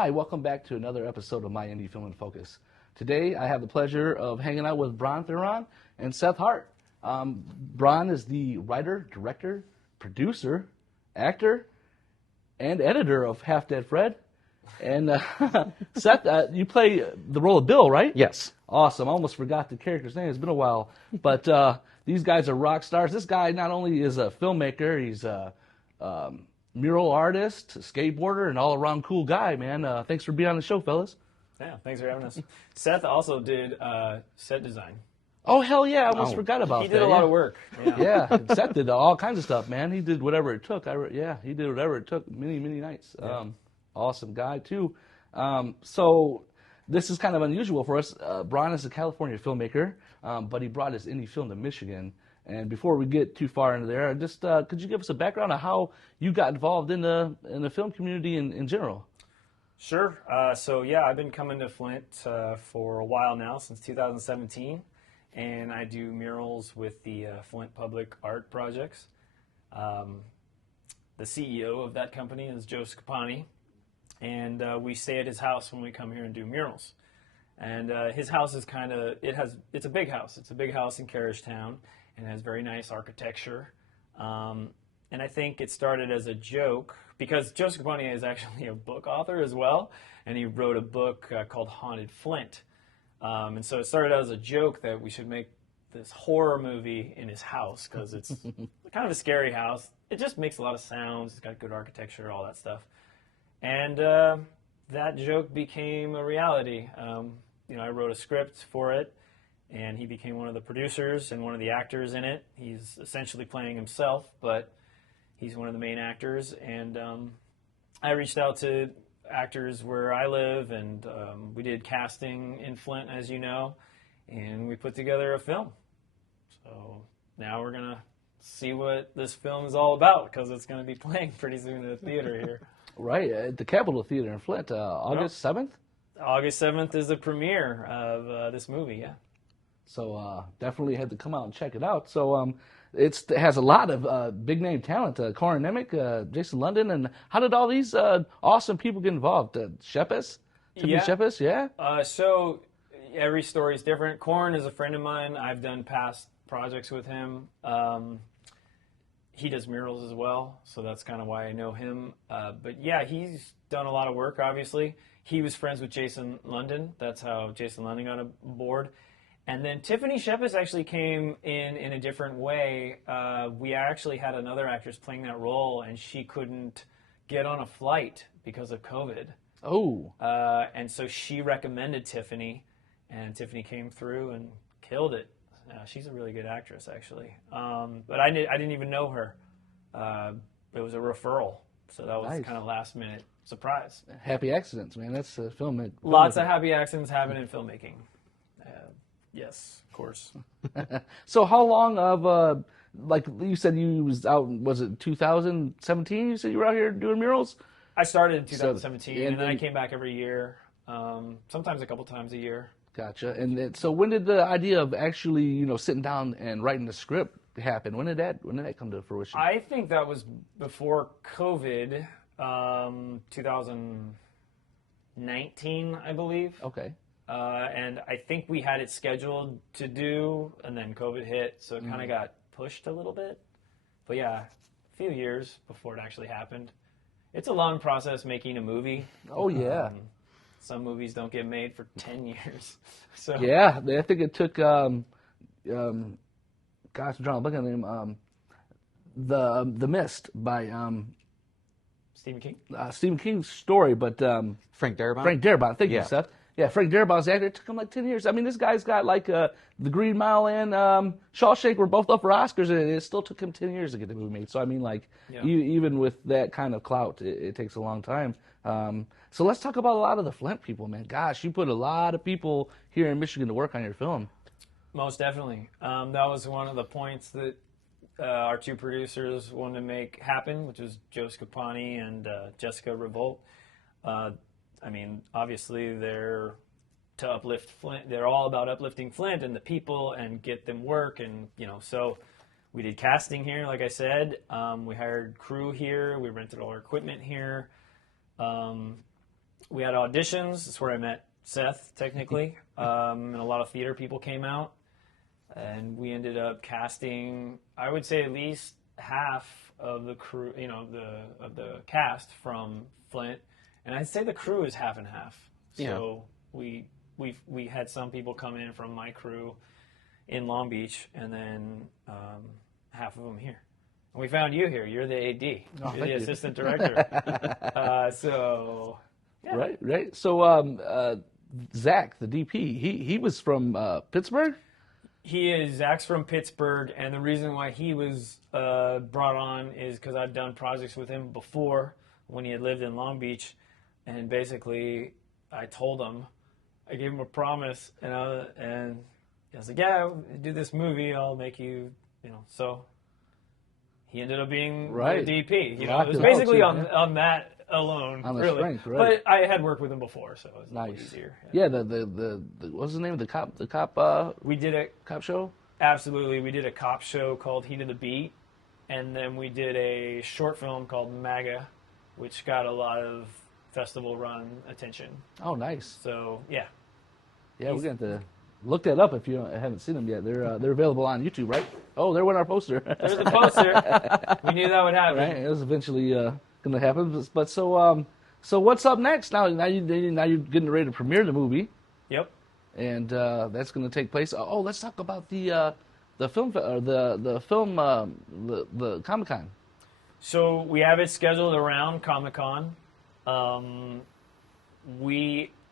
Hi, welcome back to another episode of My Indy Film in Focus. Today I have the pleasure of hanging out with Bron, Theron, and Seth Hart. Bron is the writer, director, producer, actor, and editor of Half Dead Fred. And Seth, you play the role of Bill, right? Yes. Awesome. I almost forgot the character's name. It's been a while. But these guys are rock stars. This guy not only is a filmmaker, he's a mural artist, skateboarder, and all-around cool guy, man. Thanks for being on the show, fellas. Yeah, thanks for having us. Seth also did set design. Oh, hell yeah. I almost forgot about that. He did a lot of work. Yeah, Seth did all kinds of stuff, man. He did whatever it took. He did whatever it took many, many nights. Yeah. Awesome guy, too. So this is kind of unusual for us. Bron is a California filmmaker, but he brought his indie film to Michigan. And before we get too far into there, just could you give us a background of how you got involved in the film community in general? Sure. So yeah, I've been coming to Flint for a while now, since 2017, and I do murals with the Flint Public Art Projects. The CEO of that company is Joseph Calhoun, and we stay at his house when we come here and do murals. And his house is it's a big house. It's a big house in Carriagetown. And has very nice architecture. And I think it started as a joke, because Joseph Calhoun is actually a book author as well, and he wrote a book called Haunted Flint. And so it started out as a joke that we should make this horror movie in his house, because it's kind of a scary house. It just makes a lot of sounds. It's got good architecture, all that stuff. And that joke became a reality. I wrote a script for it, and he became one of the producers and one of the actors in it. He's essentially playing himself, but he's one of the main actors. And I reached out to actors where I live, and we did casting in Flint, as you know, and we put together a film. So now we're going to see what this film is all about, because it's going to be playing pretty soon in the theater here. Right, at the Capitol Theater in Flint, August 7th? August 7th is the premiere of this movie, yeah. So definitely had to come out and check it out. So it has a lot of big name talent. Corin Nemec, Jason London, and how did all these awesome people get involved? Shepis? Tiffany Shepis, yeah? So every story is different. Corin is a friend of mine. I've done past projects with him. He does murals as well, so that's kind of why I know him. But yeah, he's done a lot of work, obviously. He was friends with Jason London. That's how Jason London got aboard. And then Tiffany Shepis actually came in a different way. We actually had another actress playing that role, and she couldn't get on a flight because of COVID. Oh. And so she recommended Tiffany, and Tiffany came through and killed it. She's a really good actress, actually. But I didn't even know her. It was a referral, so that was kind of last minute surprise. Happy accidents, man. That's filmmaking. Lots of happy accidents happen in filmmaking. Yes, of course. So how long of, like you said you was out, was it 2017 you said you were out here doing murals? I started in 2017, and then I came back every year, sometimes a couple times a year. Gotcha. And then, so when did the idea of actually, sitting down and writing the script happen? When did that come to fruition? I think that was before COVID, 2019, I believe. Okay. And I think we had it scheduled to do, and then COVID hit, so it kind of got pushed a little bit. But yeah, a few years before it actually happened. It's a long process making a movie. Oh, yeah. Some movies don't get made for 10 years. So yeah, I think it took, gosh, I'm trying to look at the name, The Mist by Stephen King? Stephen King's story, but Frank Darabont? Frank Darabont, thank you, Seth. Yeah, Frank Darabont's actor. It took him like 10 years. I mean, this guy's got like The Green Mile and Shawshank were both up for Oscars, and it still took him 10 years to get the movie made. So, I mean, like, even with that kind of clout, it takes a long time. So let's talk about a lot of the Flint people, man. Gosh, you put a lot of people here in Michigan to work on your film. Most definitely. That was one of the points that our two producers wanted to make happen, which was Joseph Calhoun and Jessica Revolt. I mean, obviously they're to uplift Flint. They're all about uplifting Flint and the people and get them work. And, so we did casting here, like I said. We hired crew here. We rented all our equipment here. we had auditions. That's where I met Seth, technically. And a lot of theater people came out. And we ended up casting, I would say, at least half of the crew, of the cast from Flint. And I'd say the crew is half and half. So we had some people come in from my crew in Long Beach, and then half of them here. And we found you here. You're the AD. You're the assistant director. So, yeah. Right. So, Zach, the DP, he was from Pittsburgh? Zach's from Pittsburgh, and the reason why he was brought on is because I'd done projects with him before when he had lived in Long Beach, and basically I told him, I gave him a promise, and I was like, yeah, do this movie, I'll make you, so he ended up being the DP. It was basically on that alone, on the really. Strength, right. But I had worked with him before, so it was a little easier. Yeah, the what's the name of the cop? We did a cop show. Absolutely, we did a cop show called Heat of the Beat, and then we did a short film called MAGA, which got a lot of festival run attention. Oh, nice. So yeah, we're going to look that up if you haven't seen them yet. They're available on YouTube, right? Oh, there went our poster. There's the poster. We knew that would happen. Right, it was eventually going to happen. But so what's up next? Now you're getting ready to premiere the movie. Yep. And that's going to take place. Oh, let's talk about the film the Comic-Con. So we have it scheduled around Comic-Con.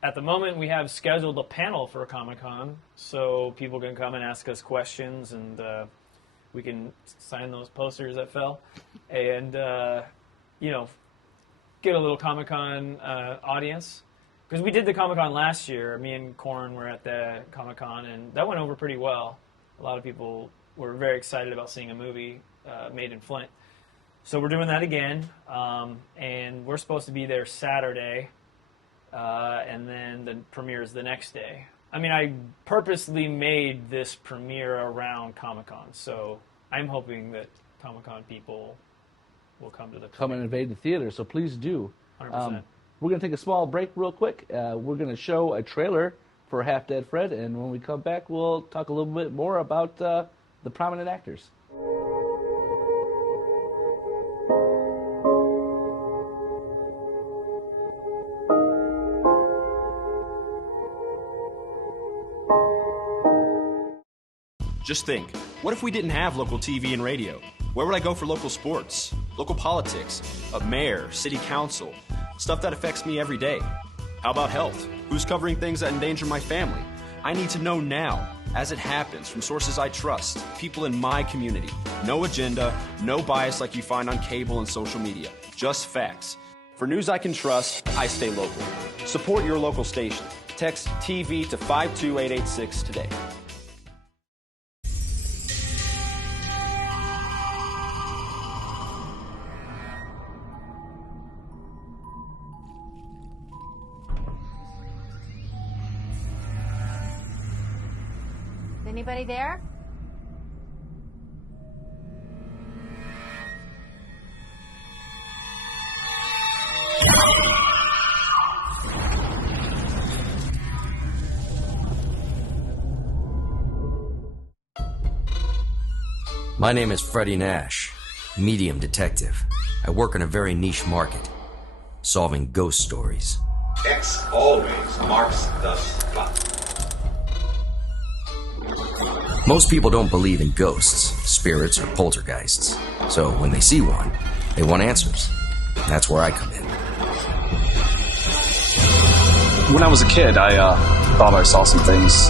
At the moment, we have scheduled a panel for Comic-Con, so people can come and ask us questions, and we can sign those posters that fell, and get a little Comic-Con audience. Because we did the Comic-Con last year. Me and Corin were at the Comic-Con, and that went over pretty well. A lot of people were very excited about seeing a movie made in Flint. So we're doing that again, and we're supposed to be there Saturday, and then the premiere is the next day. I mean, I purposely made this premiere around Comic-Con, so I'm hoping that Comic-Con people will come to the premiere. Come and invade the theater, so please do. 100%. We're going to take a small break real quick. We're going to show a trailer for Half Dead Fred, and when we come back, we'll talk a little bit more about the prominent actors. Just think, what if we didn't have local TV and radio? Where would I go for local sports, local politics, a mayor, city council, stuff that affects me every day? How about health? Who's covering things that endanger my family? I need to know now, as it happens, from sources I trust, people in my community. No agenda, no bias like you find on cable and social media. Just facts. For news I can trust, I stay local. Support your local station. Text TV to 52886 today. Anybody there? My name is Freddie Nash, medium detective. I work in a very niche market, solving ghost stories. X always marks the spot. Most people don't believe in ghosts, spirits, or poltergeists. So when they see one, they want answers. That's where I come in. When I was a kid, I thought I saw some things.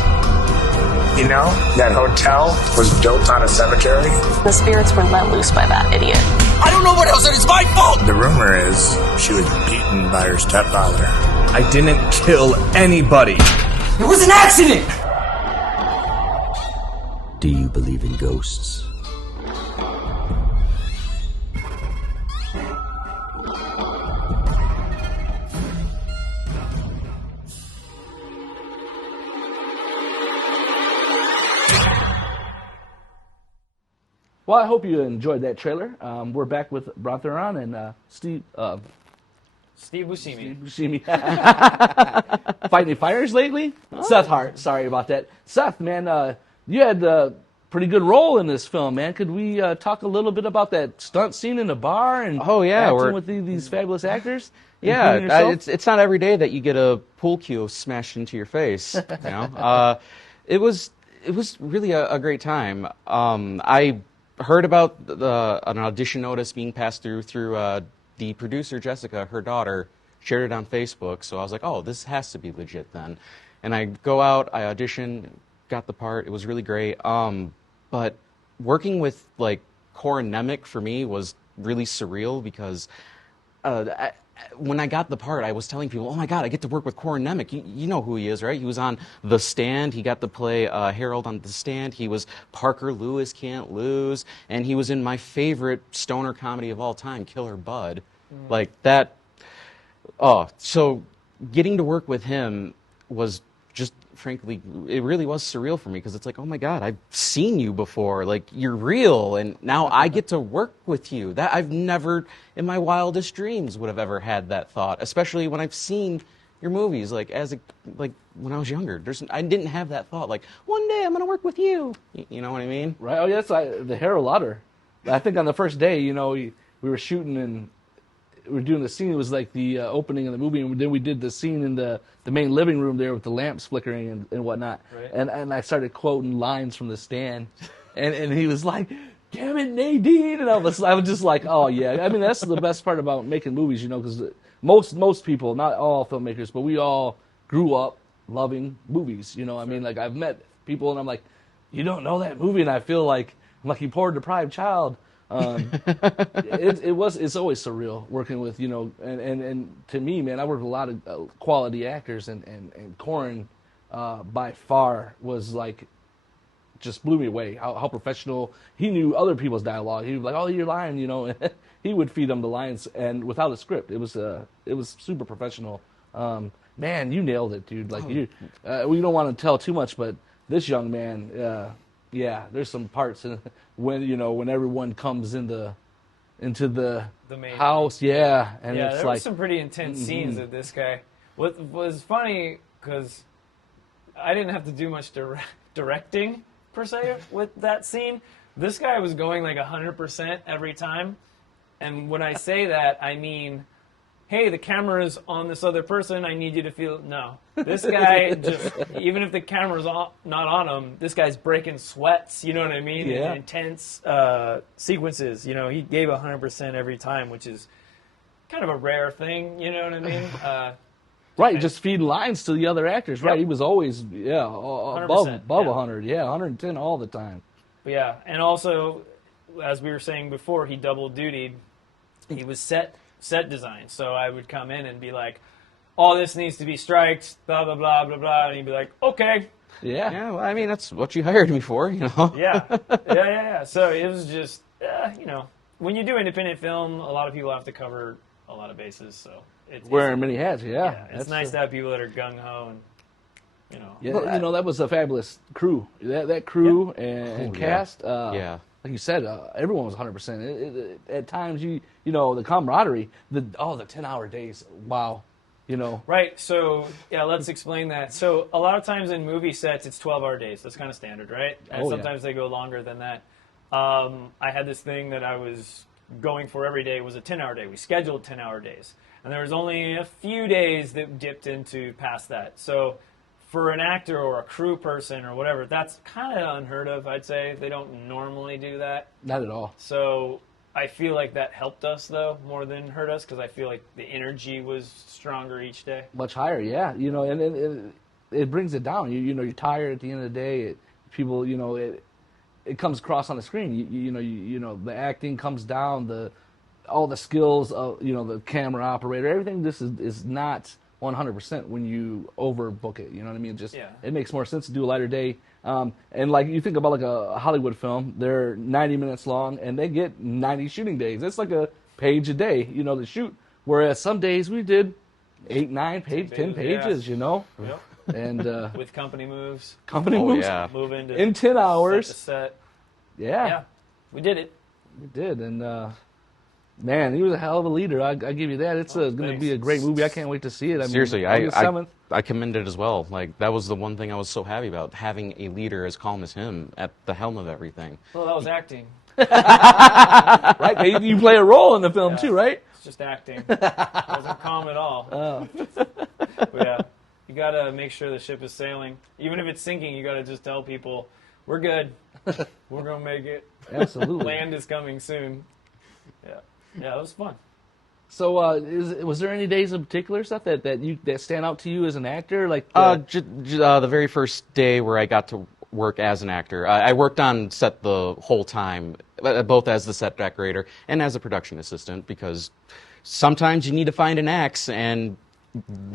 You know, that hotel was built on a cemetery. The spirits were let loose by that idiot. I don't know what else, and it's my fault! The rumor is she was beaten by her stepfather. I didn't kill anybody. It was an accident! Do you believe in ghosts? Well, I hope you enjoyed that trailer. We're back with Bron, Theron, and Steve Buscemi. Fighting any fires lately? Oh. Seth Hart. Sorry about that. Seth, man, you had a pretty good role in this film, man. Could we talk a little bit about that stunt scene in the bar and acting with these fabulous actors? Yeah, it's not every day that you get a pool cue smashed into your face. You know, it was really a great time. I heard about an audition notice being passed through the producer, Jessica, her daughter, shared it on Facebook, so I was like, oh, this has to be legit then. And I go out, I audition, got the part, it was really great. But working with, like, Corin Nemec for me was really surreal because when I got the part, I was telling people, oh my God, I get to work with Corin Nemec. You know who he is, right? He was on The Stand. He got to play Harold on The Stand. He was Parker Lewis, Can't Lose. And he was in my favorite stoner comedy of all time, Killer Bud. Like that. Oh, so getting to work with him was just, frankly, it really was surreal for me because it's like, oh my God, I've seen you before. Like, you're real, and now I get to work with you. That I've never, in my wildest dreams, would have ever had that thought, especially when I've seen your movies, like when I was younger. I didn't have that thought, like, one day I'm going to work with you. You know what I mean? Right. Oh, yeah, that's like the Harold Lauder. I think on the first day, you know, we were shooting and we were doing the scene. It was like the opening of the movie, and then we did the scene in the main living room there with the lamps flickering and whatnot. Right. And I started quoting lines from The Stand, and he was like, "Damn it, Nadine!" And I was just like, "Oh yeah." I mean, that's the best part about making movies, you know, because most people, not all filmmakers, but we all grew up loving movies. You know, I mean, like I've met people, and I'm like, "You don't know that movie," and I feel like I'm like, "You poor deprived child." It's always surreal working with, you know, and to me, man, I work with a lot of quality actors, and Corin by far was like, just blew me away how professional. He knew other people's dialogue. He was like, "Oh, you're lying," you know. He would feed them the lines, and without a script, it was super professional. Man, you nailed it, dude. Like we don't want to tell too much, but this young man. Yeah, there's some parts when everyone comes into the main house, and it's there were some pretty intense scenes with this guy. What was funny, because I didn't have to do much directing per se with that scene. This guy was going like 100% every time, and when I say that, I mean, hey, the camera's on this other person, I need you to feel... No. This guy, just even if the camera's not on him, this guy's breaking sweats, you know what I mean? Yeah. In intense sequences. You know, he gave 100% every time, which is kind of a rare thing, you know what I mean? Right, just feed lines to the other actors, right? He was always, above 100, 110 all the time. But yeah, and also, as we were saying before, he double dutied. He was set design. So I would come in and be like, all this needs to be striked, blah, blah, blah, blah, blah. And he'd be like, okay. Yeah. Yeah, well, I mean, that's what you hired me for, you know. Yeah. So it was just, you know, when you do independent film, a lot of people have to cover a lot of bases. So wearing many hats, it's nice to have people that are gung-ho and, you know. Yeah, you know, that was a fabulous crew. That crew and cast. Like you said, everyone was 100%. At times, you know, the camaraderie, the 10-hour days, wow, you know. Right, so, yeah, let's explain that. So, a lot of times in movie sets, it's 12-hour days. That's kind of standard, right? And sometimes they go longer than that. I had this thing that I was going for every day was a 10-hour day. We scheduled 10-hour days. And there was only a few days that dipped into past that. So, for an actor or a crew person or whatever, that's kind of unheard of, I'd say. They don't normally do that. Not at all. So I feel like that helped us, though, more than hurt us, because I feel like the energy was stronger each day. Much higher, yeah. You know, and it brings it down. You know, you're tired at the end of the day. People, you know, it comes across on the screen. You know, the acting comes down, all the skills of, you know, the camera operator, everything. This is not 100% when you overbook it, you know what I mean? It makes more sense to do a lighter day. And like you think about like a Hollywood film, they're 90 minutes long and they get 90 shooting days. It's like a page a day, you know, to shoot. Whereas some days we did 8, 9, 10 pages, you know? Yep. And with company moves. Move into in 10 hours. Set to set. Yeah. We did it. We did, and Man, he was a hell of a leader. I give you that. It's going to be a great movie. I can't wait to see it. Seriously, August 7th. I commend it as well. Like, that was the one thing I was so happy about, having a leader as calm as him at the helm of everything. Well, that was acting. Right? You play a role in the film too, right? It's just acting. It wasn't calm at all. Oh. But yeah, you got to make sure the ship is sailing. Even if it's sinking, you got to just tell people, we're good. We're going to make it. Absolutely. Land is coming soon. Yeah, it was fun. So, was there any days in particular, Seth, that stand out to you as an actor? Like the very first day where I got to work as an actor. I worked on set the whole time, both as the set decorator and as a production assistant, because sometimes you need to find an axe, and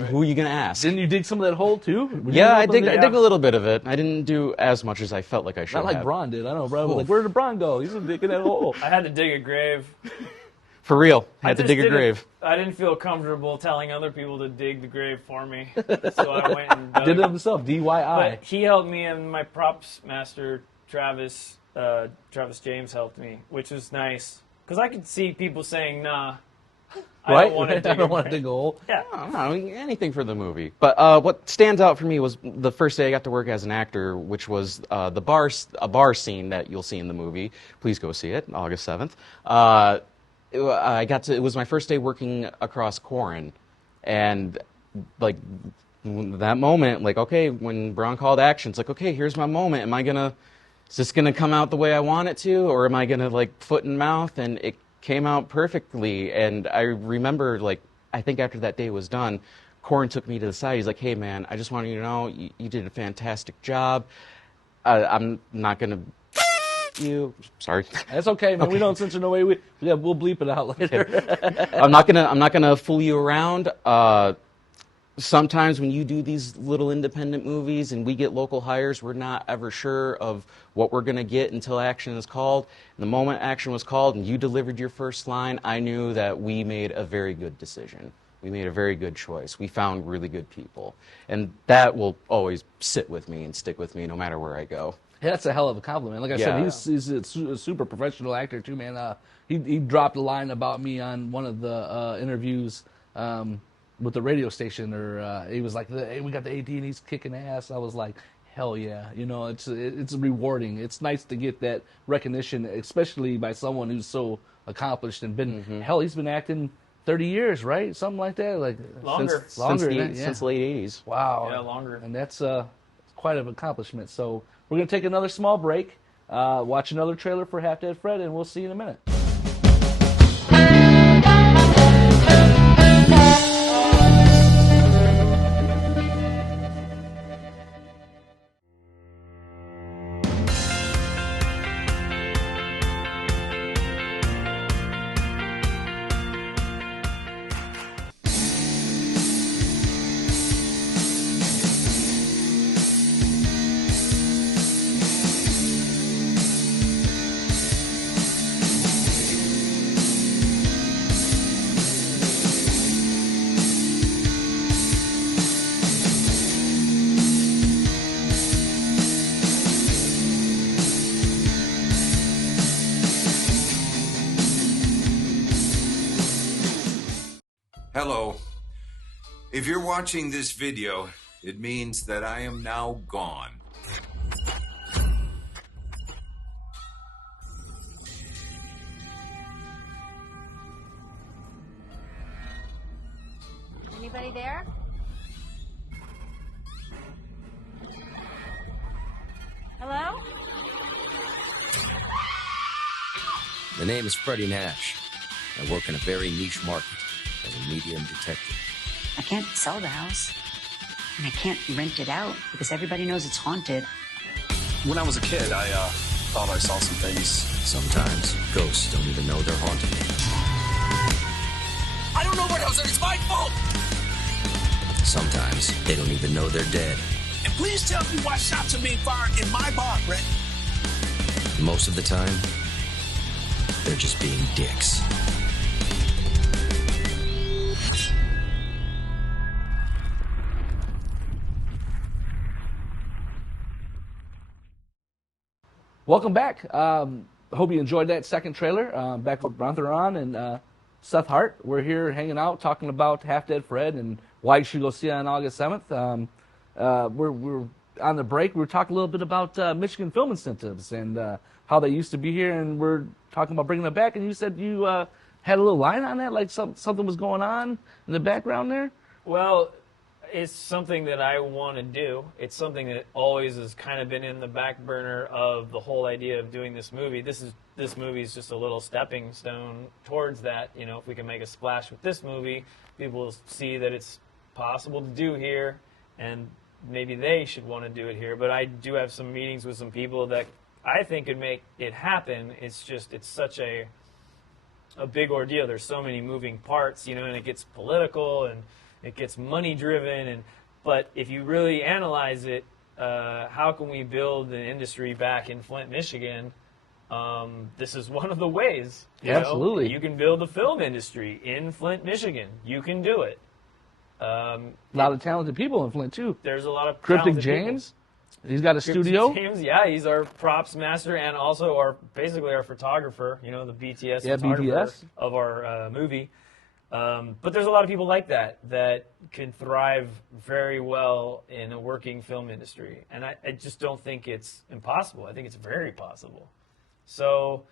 who are you going to ask? Didn't you dig some of that hole, too? Yeah, I dig a little bit of it. I didn't do as much as I felt like I should have. Not like Bron did. I don't know. Bron was like, where did Bron go? He's digging that hole. I had to dig a grave. For real. I had to dig a grave. I didn't feel comfortable telling other people to dig the grave for me. So I went and dug did it himself, DIY. But he helped me, and my props master, Travis James, helped me, which was nice. Because I could see people saying, nah, I don't want to dig a hole. Yeah. I don't know, anything for the movie. But what stands out for me was the first day I got to work as an actor, which was a bar scene that you'll see in the movie. Please go see it, August 7th. It was my first day working across Corin, and like that moment, like, okay, when Bron called action, it's like, okay, here's my moment. Is this gonna come out the way I want it to, or am I gonna like foot and mouth? And it came out perfectly. And I remember, like, I think after that day was done, Corin took me to the side. He's like, hey man, I just want you to know you did a fantastic job. I'm not gonna. Sorry. That's okay, man. Okay. We don't censor no way. We'll bleep it out later. Okay. I'm not gonna fool you around. Sometimes when you do these little independent movies and we get local hires, we're not ever sure of what we're gonna get until action is called. And the moment action was called and you delivered your first line, I knew that we made a very good decision. We made a very good choice. We found really good people, and that will always sit with me and stick with me no matter where I go. Yeah, that's a hell of a compliment. Like I said, he's a super professional actor too, man. He dropped a line about me on one of the interviews with the radio station, or he was like, "Hey, we got the AD and he's kicking ass." I was like, "Hell yeah!" You know, it's rewarding. It's nice to get that recognition, especially by someone who's so accomplished and been hell. He's been acting 30 years, right? Something like that, like longer, since late 80s. Wow, yeah, longer, and that's quite an accomplishment. So. We're going to take another small break, watch another trailer for Half Dead Fred, and we'll see you in a minute. Hello. If you're watching this video, it means that I am now gone. Anybody there? Hello? The name is Freddie Nash. I work in a very niche market as a medium detective. I can't sell the house. And I can't rent it out because everybody knows it's haunted. When I was a kid, I thought I saw some things. Sometimes ghosts don't even know they're haunting you. I don't know what else, it's my fault! Sometimes they don't even know they're dead. And please tell me why shots are being fired in my bar, Brett. Most of the time, they're just being dicks. Welcome back. Hope you enjoyed that second trailer. Back with Bron, Theron, and Seth Hart. We're here hanging out, talking about Half Dead Fred and why you should go see it on August 7th. We're on the break. We were talking a little bit about Michigan film incentives and how they used to be here, and we're talking about bringing them back. And you said you had a little line on that, like something was going on in the background there? Well, it's something that I want to do. It's something that always has kind of been in the back burner of the whole idea of doing this movie. This movie is just a little stepping stone towards that. You know, if we can make a splash with this movie, people will see that it's possible to do here, and maybe they should want to do it here. But I do have some meetings with some people that I think could make it happen. It's such a big ordeal. There's so many moving parts, you know, and it gets political and it gets money driven. But if you really analyze it, how can we build an industry back in Flint, Michigan? This is one of the ways. Absolutely. You can build a film industry in Flint, Michigan. You can do it. A lot of talented people in Flint, too. There's a lot of Cryptic talented James. people. He's got a studio. James, yeah, he's our props master and also basically our photographer, you know, the BTS photographer of our movie. But there's a lot of people like that can thrive very well in a working film industry. And I just don't think it's impossible. I think it's very possible. So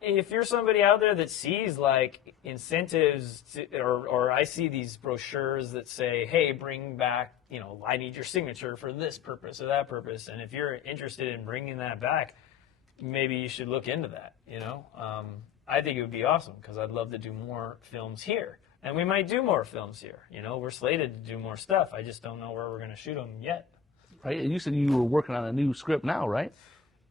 if you're somebody out there that sees like incentives or I see these brochures that say, hey, bring back, you know, I need your signature for this purpose or that purpose. And if you're interested in bringing that back, maybe you should look into that, you know. I think it would be awesome because I'd love to do more films here. And we might do more films here. You know, we're slated to do more stuff. I just don't know where we're going to shoot them yet. Right. And you said you were working on a new script now, right?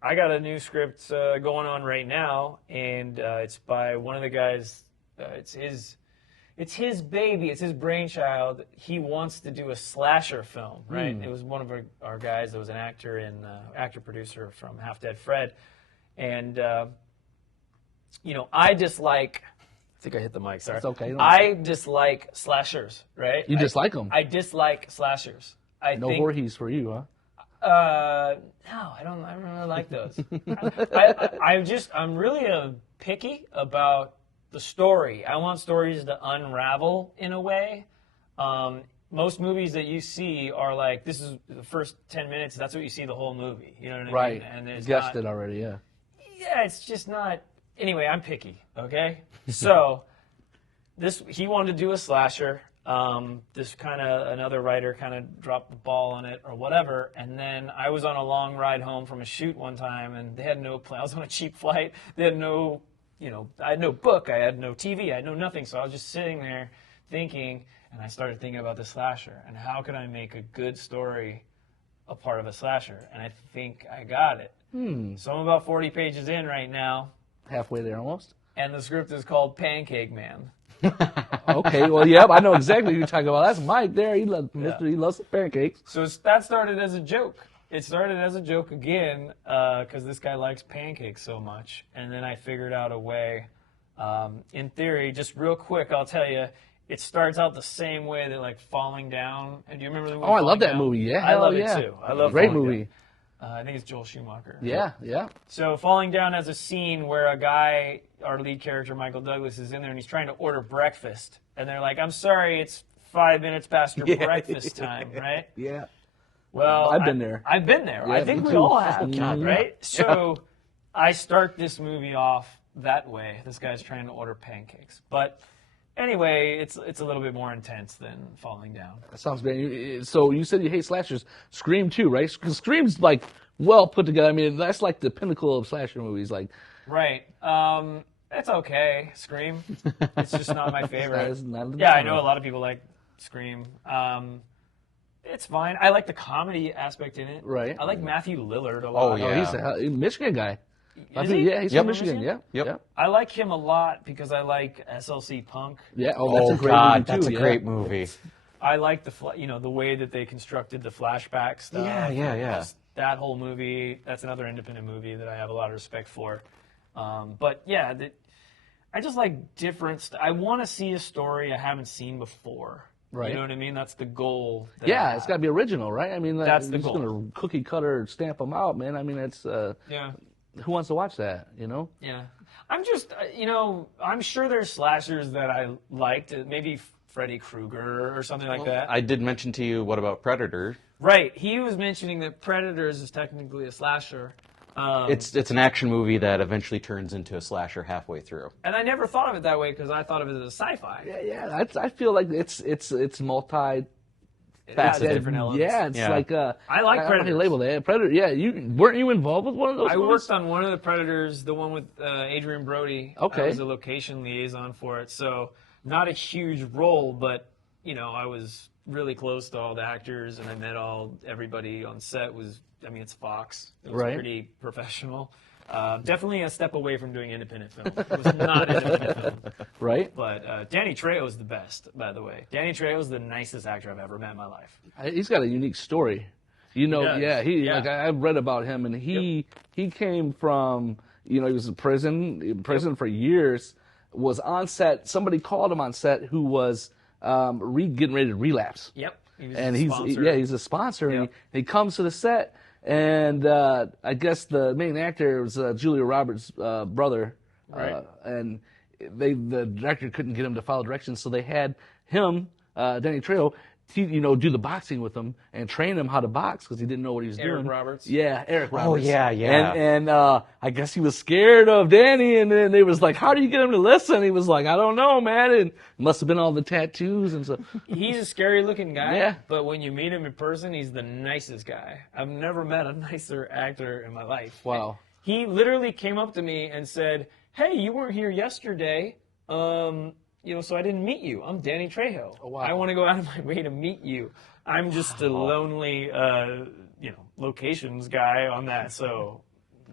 I got a new script going on right now, and it's by one of the guys. It's his baby. It's his brainchild. He wants to do a slasher film, right? It was one of our guys that was an actor and actor-producer from Half Dead Fred. And, you know, I dislike... I think I hit the mic, sorry. It's okay. I dislike slashers, right? You dislike them? I dislike slashers. No Voorhees for you, huh? No, I don't really like those. I'm really picky about the story. I want stories to unravel in a way. Most movies that you see are like, this is the first 10 minutes, that's what you see the whole movie. You know what I mean? Right. And it's guessed it already, yeah. Yeah, it's just not. Anyway, I'm picky, okay? So, he wanted to do a slasher. This another writer kind of dropped the ball on it or whatever, and then I was on a long ride home from a shoot one time, and they had no plan. I was on a cheap flight. They had no, you know, I had no book, I had no TV, I had no nothing, so I was just sitting there thinking, and I started thinking about the slasher, and how could I make a good story a part of a slasher, and I think I got it. So I'm about 40 pages in right now. Halfway there almost. And the script is called Pancake Man. Okay, well, yep, I know exactly what you're talking about. That's Mike there. He loves pancakes. So that started as a joke. It started as a joke again because this guy likes pancakes so much. And then I figured out a way. In theory, just real quick, I'll tell you, it starts out the same way that like Falling Down. And do you remember the movie? Oh, I love that movie. Yeah, I love it too. I love great Falling movie. Down. I think it's Joel Schumacher. Yeah, yeah. So Falling Down has a scene where a guy, our lead character, Michael Douglas, is in there and he's trying to order breakfast. And they're like, I'm sorry, it's 5 minutes past your breakfast time, right? Yeah. Well, I've been there. I've been there. Yeah, I think we all have, right? So I start this movie off that way. This guy's trying to order pancakes. But anyway, it's a little bit more intense than Falling Down. That sounds great. So you said you hate slashers. Scream too, right? Because Scream's like well put together. I mean, that's like the pinnacle of slasher movies. Like, right. It's okay. Scream. It's just not my favorite. not yeah, I know a lot of people like Scream. It's fine. I like the comedy aspect in it. Right. I like Matthew Lillard a lot. Oh yeah, he's a Michigan guy. Yeah, he's from Michigan. Yeah. Yep. I like him a lot because I like SLC Punk. Yeah. Oh, that's a great God, movie too. that's a great movie. I like the way that they constructed the flashback stuff. Yeah. That whole movie. That's another independent movie that I have a lot of respect for. But yeah, I just like different. I want to see a story I haven't seen before. Right. You know what I mean? That's the goal. Yeah, it's got to be original, right? I mean, that's the goal. You're just gonna cookie cutter stamp them out, man. I mean, it's yeah. who wants to watch that? Yeah. I'm just, I'm sure there's slashers that I liked. Maybe Freddy Krueger or something like that. I did mention to you, what about Predator? Right. He was mentioning that Predators is technically a slasher. It's an action movie that eventually turns into a slasher halfway through. And I never thought of it that way because I thought of it as a sci-fi. Yeah. I feel like it's multi. It has different elements. Yeah, it's like I like Predators. Label that Predator. Yeah, weren't you involved with one of those? I movies? worked on one of the Predators, the one with Adrian Brody. Okay, I was a location liaison for it, so not a huge role, but I was really close to all the actors, and I met everybody on set. It's Fox. It was pretty professional. Definitely a step away from doing independent film. It was not an independent film. Right. But Danny Trejo is the best, by the way. Danny Trejo is the nicest actor I've ever met in my life. He's got a unique story. Like I've read about him, and he came from, he was in prison for years, was on set. Somebody called him on set who was getting ready to relapse. Yep. He's a sponsor, and he comes to the set. And I guess the main actor was Julia Roberts' brother, right. And the director couldn't get him to follow directions, so they had him, Danny Trejo, do the boxing with him and train him how to box because he didn't know what he was doing. Eric Roberts. Yeah, Eric Roberts. Oh yeah. And I guess he was scared of Danny, and then they was like, "How do you get him to listen?" He was like, "I don't know, man." And it must have been all the tattoos and stuff. He's a scary looking guy. Yeah. But when you meet him in person, he's the nicest guy. I've never met a nicer actor in my life. Wow. He literally came up to me and said, "Hey, you weren't here yesterday. So I didn't meet you. I'm Danny Trejo. Oh, wow. I want to go out of my way to meet you. I'm just a lonely, locations guy on that, so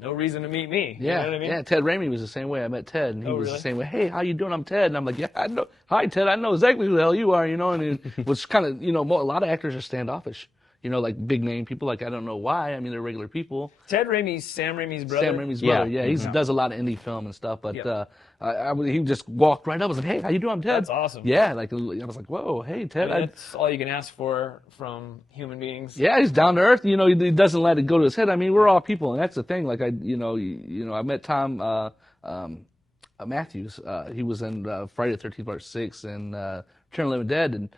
no reason to meet me." Yeah, you know what I mean? Yeah. Ted Raimi was the same way. I met Ted, and he was really? the same way. "Hey, how you doing? I'm Ted." And I'm like, "Yeah, I know. Hi, Ted. I know exactly who the hell you are." And it was kind of, a lot of actors are standoffish. Like big name people. Like, I don't know why. I mean, they're regular people. Ted Raimi's Sam Raimi's brother. Sam Raimi's brother. Yeah, he does a lot of indie film and stuff. But he just walked right up and was like, "Hey, how you doing? I'm Ted." That's awesome. Yeah, I was like, "Whoa, hey, Ted." That's all you can ask for from human beings. Yeah, he's down to earth. He doesn't let it go to his head. I mean, we're all people, and that's the thing. Like I met Tom Matthews. He was in Friday the 13th Part 6 and Return of the Living Dead, and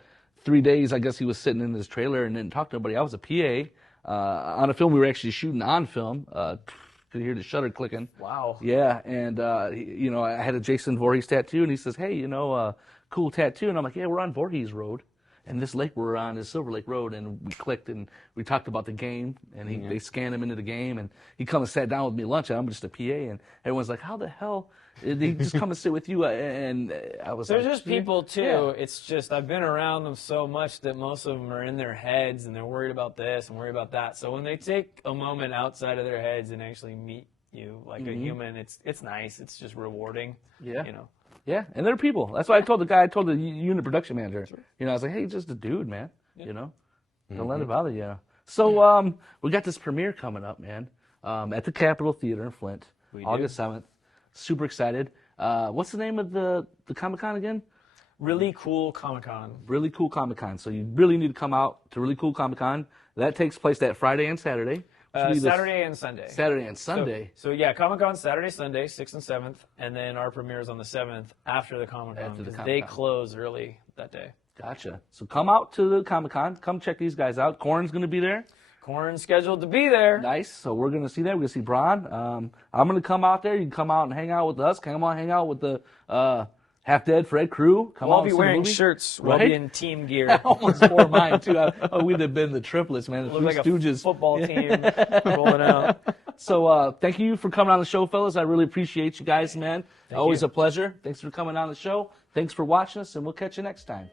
3 days, I guess he was sitting in his trailer and didn't talk to nobody. I was a PA on a film we were actually shooting on film. Could hear the shutter clicking. Wow. Yeah, and I had a Jason Voorhees tattoo, and he says, "Hey, cool tattoo." And I'm like, "Yeah, we're on Voorhees Road, and this lake we're on is Silver Lake Road." And we clicked, and we talked about the game, and they scanned him into the game, and he come and sat down with me at lunch, and I'm just a PA, and everyone's like, "How the hell did he just come and sit with you?" And I was There's like, just people, too. Yeah. It's just, I've been around them so much that most of them are in their heads, and they're worried about this and worried about that. So when they take a moment outside of their heads and actually meet you like a human, it's nice. It's just rewarding. Yeah. Yeah, and they're people. That's why I told the unit production manager. I was like, "Hey, just a dude, man. Don't let it bother you." So we got this premiere coming up, man, at the Capitol Theater in Flint, August 7th. Super excited. What's the name of the Comic-Con again? Really Cool Comic-Con. Really Cool Comic-Con. So you really need to come out to Really Cool Comic-Con. That takes place that Friday and Saturday. Saturday and Sunday. Saturday and Sunday. So yeah, Comic-Con Saturday, Sunday, 6th and 7th, and then our premiere is on the 7th after the Comic-Con. Because they close early that day. Gotcha. So come out to the Comic-Con. Come check these guys out. Corn's going to be there. Corn's scheduled to be there. Nice. So we're going to see that. We're going to see Bron. I'm going to come out there. You can come out and hang out with us. Come on, hang out with the Half Dead Fred crew. We'll all be wearing shirts. We'll be in team gear. I almost wore mine, too. We'd have been the triplets, man. The Look like Stooges. A football team rolling out. So thank you for coming on the show, fellas. I really appreciate you guys, man. Always a pleasure. Thanks for coming on the show. Thanks for watching us, and we'll catch you next time.